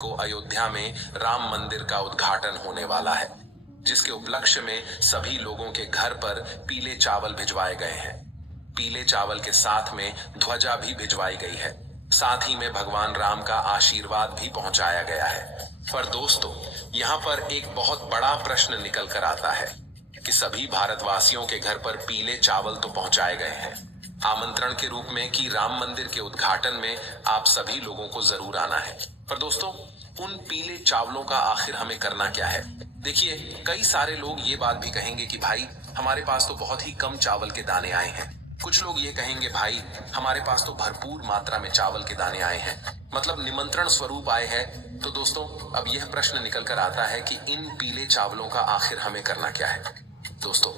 को अयोध्या में राम मंदिर का उद्घाटन होने वाला है, जिसके उपलक्ष्य में सभी लोगों के घर पर पीले चावल भिजवाए गए हैं। पीले चावल के साथ में ध्वजा भी भिजवाई गई है। साथ ही में भगवान राम का आशीर्वाद भी पहुंचाया गया है। पर दोस्तों, यहाँ पर एक बहुत बड़ा प्रश्न निकल कर आता है कि सभी भारतवासियों के घर पर पीले चावल तो पहुंचाए गए हैं आमंत्रण के रूप में कि राम मंदिर के उद्घाटन में आप सभी लोगों को जरूर आना है। पर दोस्तों, उन पीले चावलों का आखिर हमें करना क्या है? देखिए, कई सारे लोग ये बात भी कहेंगे कि भाई हमारे पास तो बहुत ही कम चावल के दाने आए हैं। कुछ लोग ये कहेंगे भाई हमारे पास तो भरपूर मात्रा में चावल के दाने आए हैं, मतलब निमंत्रण स्वरूप आए हैं। तो दोस्तों, अब यह प्रश्न निकल कर आता है कि इन पीले चावलों का आखिर हमें करना क्या है? दोस्तों,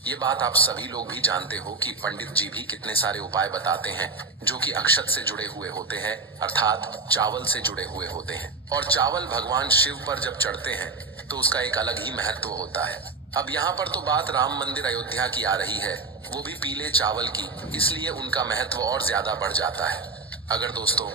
ये बात आप सभी लोग भी जानते हो कि पंडित जी भी कितने सारे उपाय बताते हैं जो कि अक्षत से जुड़े हुए होते हैं, अर्थात चावल से जुड़े हुए होते हैं। और चावल भगवान शिव पर जब चढ़ते हैं तो उसका एक अलग ही महत्व होता है। अब यहाँ पर तो बात राम मंदिर अयोध्या की आ रही है, वो भी पीले चावल की, इसलिए उनका महत्व और ज्यादा बढ़ जाता है। अगर दोस्तों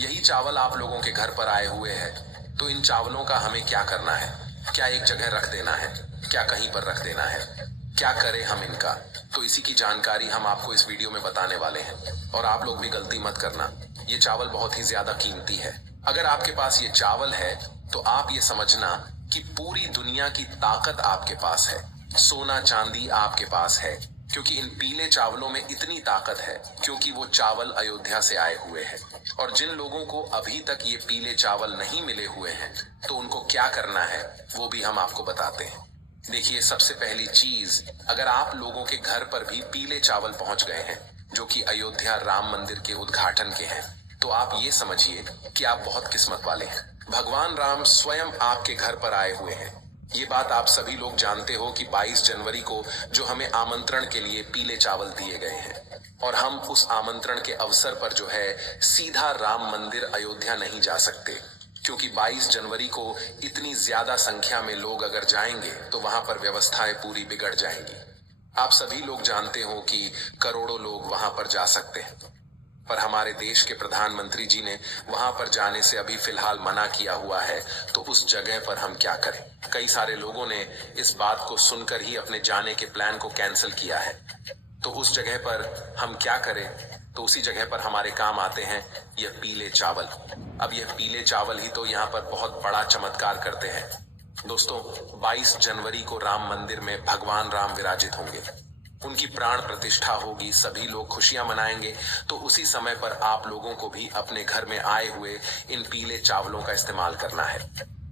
यही चावल आप लोगों के घर पर आए हुए हैं तो इन चावलों का हमें क्या करना है? क्या एक जगह रख देना है? क्या कहीं पर रख देना है? क्या करें हम इनका? तो इसी की जानकारी हम आपको इस वीडियो में बताने वाले हैं। और आप लोग भी गलती मत करना, ये चावल बहुत ही ज्यादा कीमती है। अगर आपके पास ये चावल है तो आप ये समझना कि पूरी दुनिया की ताकत आपके पास है, सोना चांदी आपके पास है, क्योंकि इन पीले चावलों में इतनी ताकत है क्योंकि वो चावल अयोध्या से आए हुए हैं। और जिन लोगों को अभी तक ये पीले चावल नहीं मिले हुए हैं तो उनको क्या करना है वो भी हम आपको बताते हैं। देखिए, सबसे पहली चीज, अगर आप लोगों के घर पर भी पीले चावल पहुंच गए हैं जो कि अयोध्या राम मंदिर के उद्घाटन के हैं, तो आप ये समझिए कि आप बहुत किस्मत वाले हैं। भगवान राम स्वयं आपके घर पर आए हुए हैं। ये बात आप सभी लोग जानते हो कि 22 जनवरी को जो हमें आमंत्रण के लिए पीले चावल दिए गए हैं, और हम उस आमंत्रण के अवसर पर जो है सीधा राम मंदिर अयोध्या नहीं जा सकते, क्योंकि 22 जनवरी को इतनी ज्यादा संख्या में लोग अगर जाएंगे तो वहां पर व्यवस्थाएं पूरी बिगड़ जाएंगी। आप सभी लोग जानते हो कि करोड़ों लोग वहां पर जा सकते हैं, पर हमारे देश के प्रधानमंत्री जी ने वहां पर जाने से अभी फिलहाल मना किया हुआ है। तो उस जगह पर हम क्या करें? कई सारे लोगों ने इस बात को सुनकर ही अपने जाने के प्लान को कैंसिल किया है। तो उस जगह पर हम क्या करें? तो उसी जगह पर हमारे काम आते हैं यह पीले चावल। अब यह पीले चावल ही तो यहाँ पर बहुत बड़ा चमत्कार करते हैं। दोस्तों, 22 जनवरी को राम मंदिर में भगवान राम विराजित होंगे, उनकी प्राण प्रतिष्ठा होगी, सभी लोग खुशियां मनाएंगे। तो उसी समय पर आप लोगों को भी अपने घर में आए हुए इन पीले चावलों का इस्तेमाल करना है।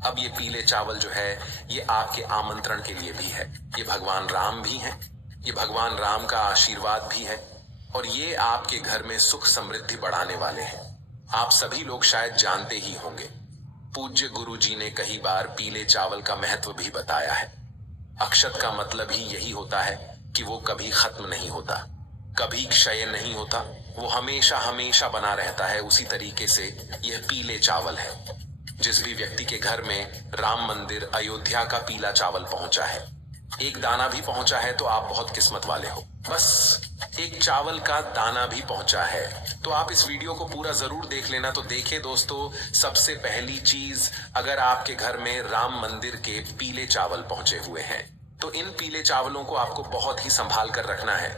अब ये पीले चावल जो है ये आपके आमंत्रण के लिए भी है, ये भगवान राम भी हैं, ये भगवान राम का आशीर्वाद भी है, और ये आपके घर में सुख समृद्धि बढ़ाने वाले हैं। आप सभी लोग शायद जानते ही होंगे, पूज्य गुरु जी ने कई बार पीले चावल का महत्व भी बताया है। अक्षत का मतलब ही यही होता है कि वो कभी खत्म नहीं होता, कभी क्षय नहीं होता, वो हमेशा हमेशा बना रहता है। उसी तरीके से यह पीले चावल है। जिस भी व्यक्ति के घर में राम मंदिर अयोध्या का पीला चावल पहुंचा है, एक दाना भी पहुंचा है, तो आप बहुत किस्मत वाले हो। बस एक चावल का दाना भी पहुंचा है तो आप इस वीडियो को पूरा जरूर देख लेना। तो देखिए दोस्तों, सबसे पहली चीज, अगर आपके घर में राम मंदिर के पीले चावल पहुंचे हुए हैं तो इन पीले चावलों को आपको बहुत ही संभाल कर रखना है,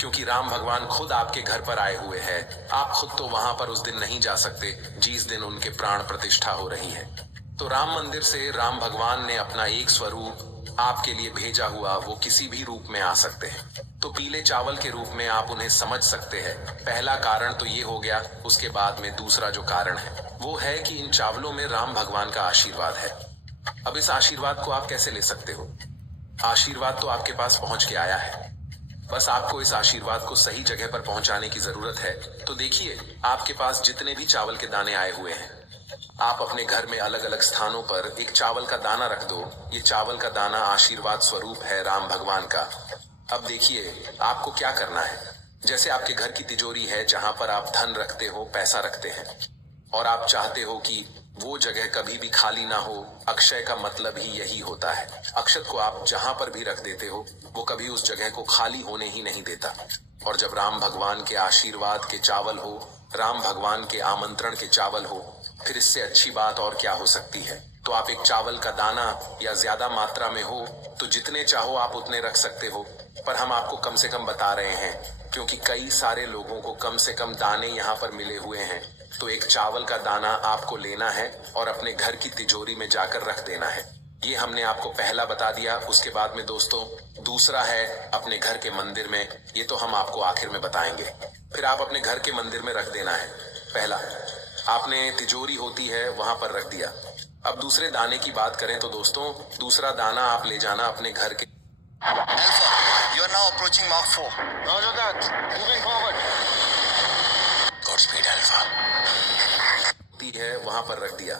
क्योंकि राम भगवान खुद आपके घर पर आए हुए हैं। आप खुद तो वहां पर उस दिन नहीं जा सकते जिस दिन उनके प्राण प्रतिष्ठा हो रही है। तो राम मंदिर से राम भगवान ने अपना एक स्वरूप आपके लिए भेजा हुआ, वो किसी भी रूप में आ सकते हैं। तो पीले चावल के रूप में आप उन्हें समझ सकते हैं। पहला कारण तो ये हो गया। उसके बाद में दूसरा जो कारण है वो है कि इन चावलों में राम भगवान का आशीर्वाद है। अब इस आशीर्वाद को आप कैसे ले सकते हो? आशीर्वाद तो आपके पास पहुंच के आया है, बस आपको इस आशीर्वाद को सही जगह पर पहुंचाने की जरूरत है। तो देखिए, आपके पास जितने भी चावल के दाने आए हुए हैं, आप अपने घर में अलग अलग स्थानों पर एक चावल का दाना रख दो। ये चावल का दाना आशीर्वाद स्वरूप है राम भगवान का। अब देखिए, आपको क्या करना है। जैसे आपके घर की तिजोरी है जहां पर आप धन रखते हो, पैसा रखते हैं, और आप चाहते हो कि वो जगह कभी भी खाली ना हो। अक्षय का मतलब ही यही होता है। अक्षत को आप जहां पर भी रख देते हो वो कभी उस जगह को खाली होने ही नहीं देता। और जब राम भगवान के आशीर्वाद के चावल हो, राम भगवान के आमंत्रण के चावल हो, फिर इससे अच्छी बात और क्या हो सकती है। तो आप एक चावल का दाना या ज्यादा मात्रा में हो तो जितने चाहो आप उतने रख सकते हो, पर हम आपको कम से कम बता रहे हैं क्योंकि कई सारे लोगों को कम से कम दाने यहाँ पर मिले हुए हैं। तो एक चावल का दाना आपको लेना है और अपने घर की तिजोरी में जाकर रख देना है। ये हमने आपको पहला बता दिया। उसके बाद में दोस्तों दूसरा है अपने घर के मंदिर में, ये तो हम आपको आखिर में बताएंगे। फिर आप अपने घर के मंदिर में रख देना है। पहला आपने तिजोरी होती है वहां पर रख दिया। अब दूसरे दाने की बात करें तो दोस्तों दूसरा दाना आप ले जाना अपने घर के Alpha, you are now approaching Mark 4. Roger that. Moving forward. Godspeed Alpha है वहां पर रख दिया।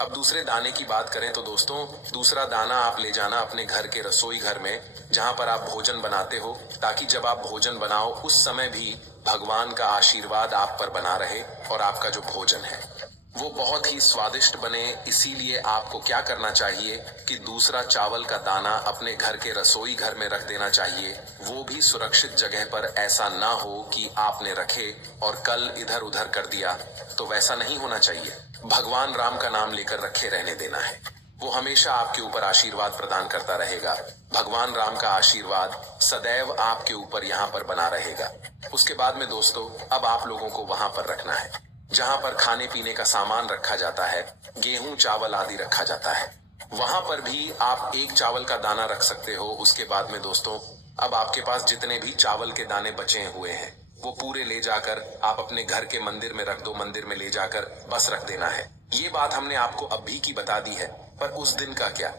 अब दूसरे दाने की बात करें तो दोस्तों दूसरा दाना आप ले जाना अपने घर के रसोई घर में जहां पर आप भोजन बनाते हो, ताकि जब आप भोजन बनाओ उस समय भी भगवान का आशीर्वाद आप पर बना रहे और आपका जो भोजन है वो बहुत ही स्वादिष्ट बने। इसीलिए आपको क्या करना चाहिए कि दूसरा चावल का दाना अपने घर के रसोई घर में रख देना चाहिए, वो भी सुरक्षित जगह पर। ऐसा ना हो कि आपने रखे और कल इधर उधर कर दिया, तो वैसा नहीं होना चाहिए। भगवान राम का नाम लेकर रखे रहने देना है, वो हमेशा आपके ऊपर आशीर्वाद प्रदान करता रहेगा। भगवान राम का आशीर्वाद सदैव आपके ऊपर यहाँ पर बना रहेगा। उसके बाद में दोस्तों अब आप लोगों को वहां पर रखना है जहां पर खाने पीने का सामान रखा जाता है, गेहूं चावल आदि रखा जाता है। वहां पर भी आप एक चावल का दाना रख सकते हो। उसके बाद में दोस्तों अब आपके पास जितने भी चावल के दाने बचे हुए हैं वो पूरे ले जाकर आप अपने घर के मंदिर में रख दो। मंदिर में ले जाकर बस रख देना है। ये बात हमने आपको अभी की बता दी है, पर उस दिन का क्या,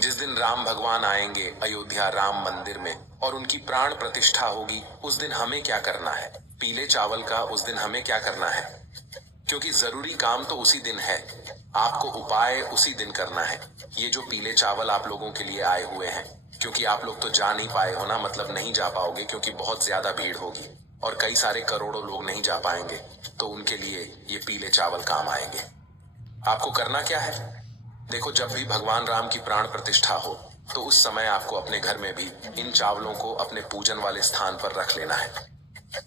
जिस दिन राम भगवान आएंगे अयोध्या राम मंदिर में और उनकी प्राण प्रतिष्ठा होगी, उस दिन हमें क्या करना है? पीले चावल का उस दिन हमें क्या करना है? क्योंकि जरूरी काम तो उसी दिन है, आपको उपाय उसी दिन करना है। ये जो पीले चावल आप लोगों के लिए आए हुए हैं, क्योंकि आप लोग तो जा नहीं पाए हो ना, मतलब नहीं जा पाओगे क्योंकि बहुत ज्यादा भीड़ होगी और कई सारे करोड़ों लोग नहीं जा पाएंगे, तो उनके लिए ये पीले चावल काम आएंगे। आपको करना क्या है? देखो, जब भी भगवान राम की प्राण प्रतिष्ठा हो तो उस समय आपको अपने घर में भी इन चावलों को अपने पूजन वाले स्थान पर रख लेना है।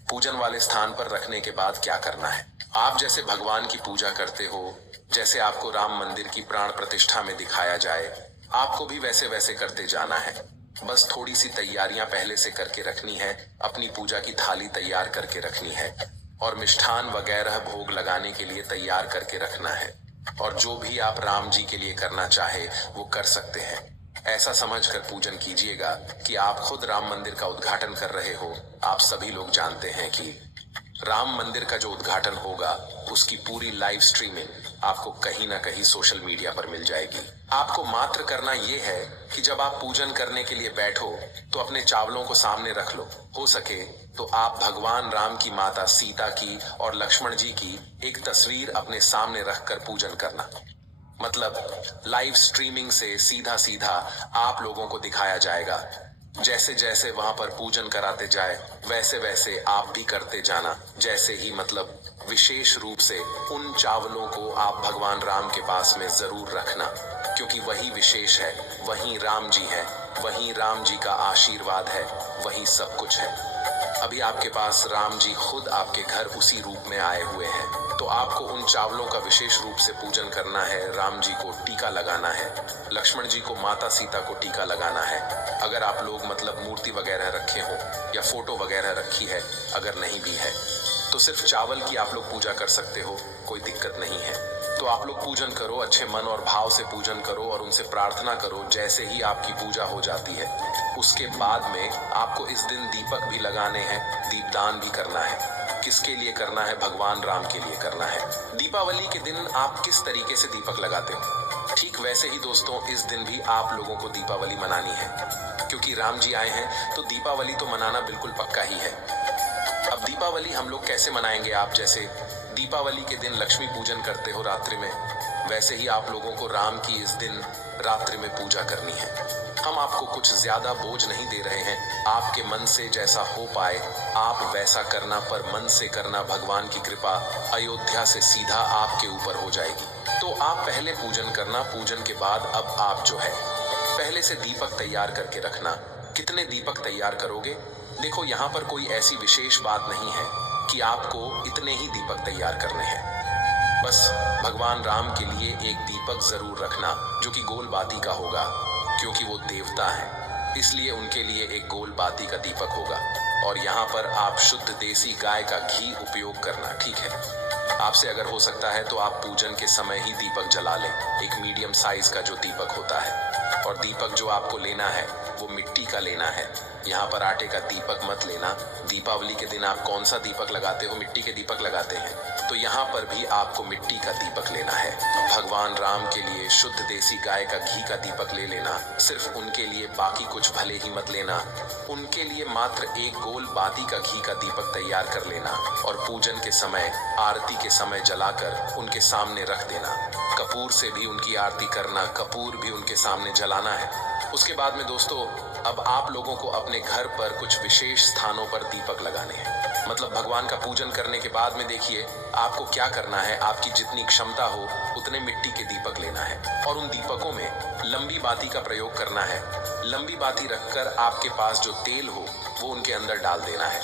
पूजन वाले स्थान पर रखने के बाद क्या करना है? आप जैसे भगवान की पूजा करते हो, जैसे आपको राम मंदिर की प्राण प्रतिष्ठा में दिखाया जाए, आपको भी वैसे वैसे करते जाना है। बस थोड़ी सी तैयारियां पहले से करके रखनी है। अपनी पूजा की थाली तैयार करके रखनी है और मिष्ठान वगैरह भोग लगाने के लिए तैयार करके रखना है। और जो भी आप राम जी के लिए करना चाहे वो कर सकते हैं। ऐसा समझकर पूजन कीजिएगा कि आप खुद राम मंदिर का उद्घाटन कर रहे हो। आप सभी लोग जानते हैं कि राम मंदिर का जो उद्घाटन होगा उसकी पूरी लाइव स्ट्रीमिंग आपको कहीं ना कहीं सोशल मीडिया पर मिल जाएगी। आपको मात्र करना यह है कि जब आप पूजन करने के लिए बैठो तो अपने चावलों को सामने रख लो। हो सके तो आप भगवान राम की माता सीता की और लक्ष्मण जी की एक तस्वीर अपने सामने रखकर पूजन करना। मतलब लाइव स्ट्रीमिंग से सीधा सीधा आप लोगों को दिखाया जाएगा। जैसे जैसे वहां पर पूजन कराते जाए वैसे वैसे आप भी करते जाना। जैसे ही मतलब विशेष रूप से उन चावलों को आप भगवान राम के पास में जरूर रखना, क्योंकि वही विशेष है, वही राम जी है, वही राम जी का आशीर्वाद है, वही सब कुछ है। अभी आपके पास राम जी खुद आपके घर उसी रूप में आए हुए हैं, तो आपको उन चावलों का विशेष रूप से पूजन करना है। राम जी को टीका लगाना है, लक्ष्मण जी को माता सीता को टीका लगाना है। अगर आप लोग मतलब मूर्ति वगैरह रखे हो या फोटो वगैरह रखी है, अगर नहीं भी है तो सिर्फ चावल की आप लोग पूजा कर सकते हो, कोई दिक्कत नहीं है। तो आप लोग पूजन करो, अच्छे मन और भाव से पूजन करो और उनसे प्रार्थना करो। जैसे ही आपकी पूजा हो जाती है उसके बाद में आपको इस दिन दीपक भी लगाने हैं, दीपदान भी करना है। किसके लिए करना है? भगवान राम के लिए करना है। दीपावली के दिन आप किस तरीके से दीपक लगाते हो, ठीक वैसे ही दोस्तों इस दिन भी आप लोगों को दीपावली मनानी है, क्योंकि राम जी आए हैं तो दीपावली तो मनाना बिल्कुल पक्का ही है। अब दीपावली हम लोग कैसे मनाएंगे? आप जैसे दीपावली के दिन लक्ष्मी पूजन करते हो रात्रि में, वैसे ही आप लोगों को राम की इस दिन रात्रि में पूजा करनी है। हम आपको कुछ ज्यादा बोझ नहीं दे रहे हैं, आपके मन से जैसा हो पाए आप वैसा करना, पर मन से करना। भगवान की कृपा अयोध्या से सीधा आपके ऊपर हो जाएगी। तो आप पहले पूजन करना, पूजन के बाद अब आप जो है पहले से दीपक तैयार करके रखना। कितने दीपक तैयार करोगे? देखो, यहाँ पर कोई ऐसी विशेष बात नहीं है कि आपको इतने ही दीपक तैयार करने हैं। बस भगवान राम के लिए एक दीपक जरूर रखना जो कि गोल बाती का होगा, क्योंकि वो देवता हैं, इसलिए उनके लिए एक गोल बाती का दीपक होगा। और यहाँ पर आप शुद्ध देसी गाय का घी उपयोग करना, ठीक है। आपसे अगर हो सकता है तो आप पूजन के समय ही दीपक जला लें, एक मीडियम साइज का जो दीपक होता है। और दीपक जो आपको लेना है वो मिट्टी का लेना है, यहाँ पर आटे का दीपक मत लेना। दीपावली के दिन आप कौन सा दीपक लगाते हो? मिट्टी के दीपक लगाते हैं, तो यहाँ पर भी आपको मिट्टी का दीपक लेना है। भगवान राम के लिए शुद्ध देसी गाय का घी का दीपक ले लेना, सिर्फ उनके लिए, बाकी कुछ भले ही मत लेना। उनके लिए मात्र एक गोल बाती का घी का दीपक तैयार कर लेना और पूजन के समय, आरती के समय जलाकर उनके सामने रख देना। कपूर से भी उनकी आरती करना, कपूर भी उनके सामने जलाना है। उसके बाद में दोस्तों, अब आप लोगों को अपने घर पर कुछ विशेष स्थानों पर दीपक लगाने हैं। मतलब भगवान का पूजन करने के बाद में देखिए आपको क्या करना है, आपकी जितनी क्षमता हो उतने मिट्टी के दीपक लेना है और उन दीपकों में लंबी बाती का प्रयोग करना है। लंबी बाती रखकर आपके पास जो तेल हो वो उनके अंदर डाल देना है।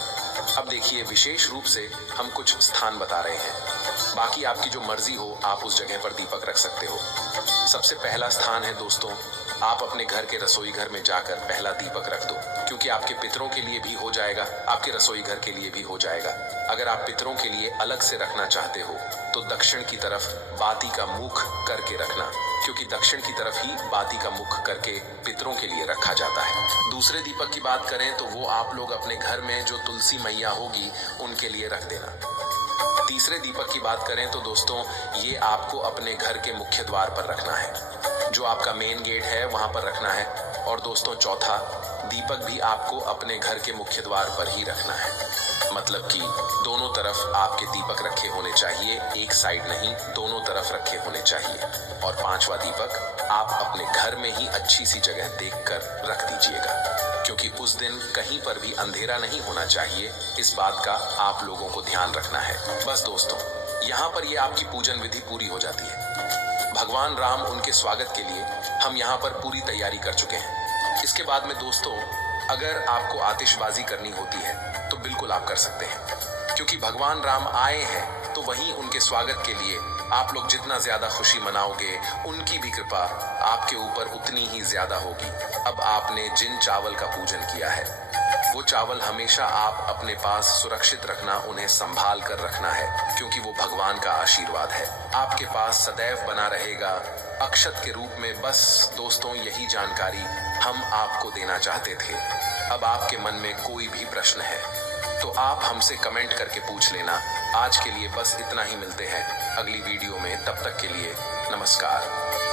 अब देखिए, विशेष रूप से हम कुछ स्थान बता रहे हैं, बाकी आपकी जो मर्जी हो आप उस जगह पर दीपक रख सकते हो। सबसे पहला स्थान है दोस्तों, आप अपने घर के रसोई घर में जाकर पहला दीपक रख दो, क्योंकि आपके पितरों के लिए भी हो जाएगा, आपके रसोई घर के लिए भी हो जाएगा। अगर आप पितरों के लिए अलग से रखना चाहते हो तो दक्षिण की तरफ बाती का मुख करके रखना, क्योंकि दक्षिण की तरफ ही बाती का मुख करके पितरों के लिए रखा जाता है। दूसरे दीपक की बात करें तो वो आप लोग अपने घर में जो तुलसी मैया होगी उनके लिए रख देना। तीसरे दीपक की बात करें तो दोस्तों, ये आपको अपने घर के मुख्य द्वार पर रखना है, जो आपका मेन गेट है वहां पर रखना है। और दोस्तों, चौथा दीपक भी आपको अपने घर के मुख्य द्वार पर ही रखना है, मतलब कि दोनों तरफ आपके दीपक रखे होने चाहिए, एक साइड नहीं, दोनों तरफ रखे होने चाहिए। और पांचवा दीपक आप अपने घर में ही अच्छी सी जगह देखकर रख दीजिएगा, क्योंकि उस दिन कहीं पर भी अंधेरा नहीं होना चाहिए। इस बात का आप लोगों को ध्यान रखना है। बस दोस्तों, यहाँ पर ये आपकी पूजन विधि पूरी हो जाती है। भगवान राम, उनके स्वागत के लिए हम यहाँ पर पूरी तैयारी कर चुके हैं। इसके बाद में दोस्तों, अगर आपको आतिशबाजी करनी होती है तो बिल्कुल आप कर सकते हैं, क्योंकि भगवान राम आए हैं तो वहीं उनके स्वागत के लिए आप लोग जितना ज्यादा खुशी मनाओगे, उनकी भी कृपा आपके ऊपर उतनी ही ज्यादा होगी। अब आपने जिन चावल का पूजन किया है वो चावल हमेशा आप अपने पास सुरक्षित रखना, उन्हें संभाल कर रखना है, क्योंकि वो भगवान का आशीर्वाद है, आपके पास सदैव बना रहेगा अक्षत के रूप में। बस दोस्तों, यही जानकारी हम आपको देना चाहते थे। अब आपके मन में कोई भी प्रश्न है तो आप हमसे कमेंट करके पूछ लेना। आज के लिए बस इतना ही, मिलते हैं अगली वीडियो में, तब तक के लिए नमस्कार।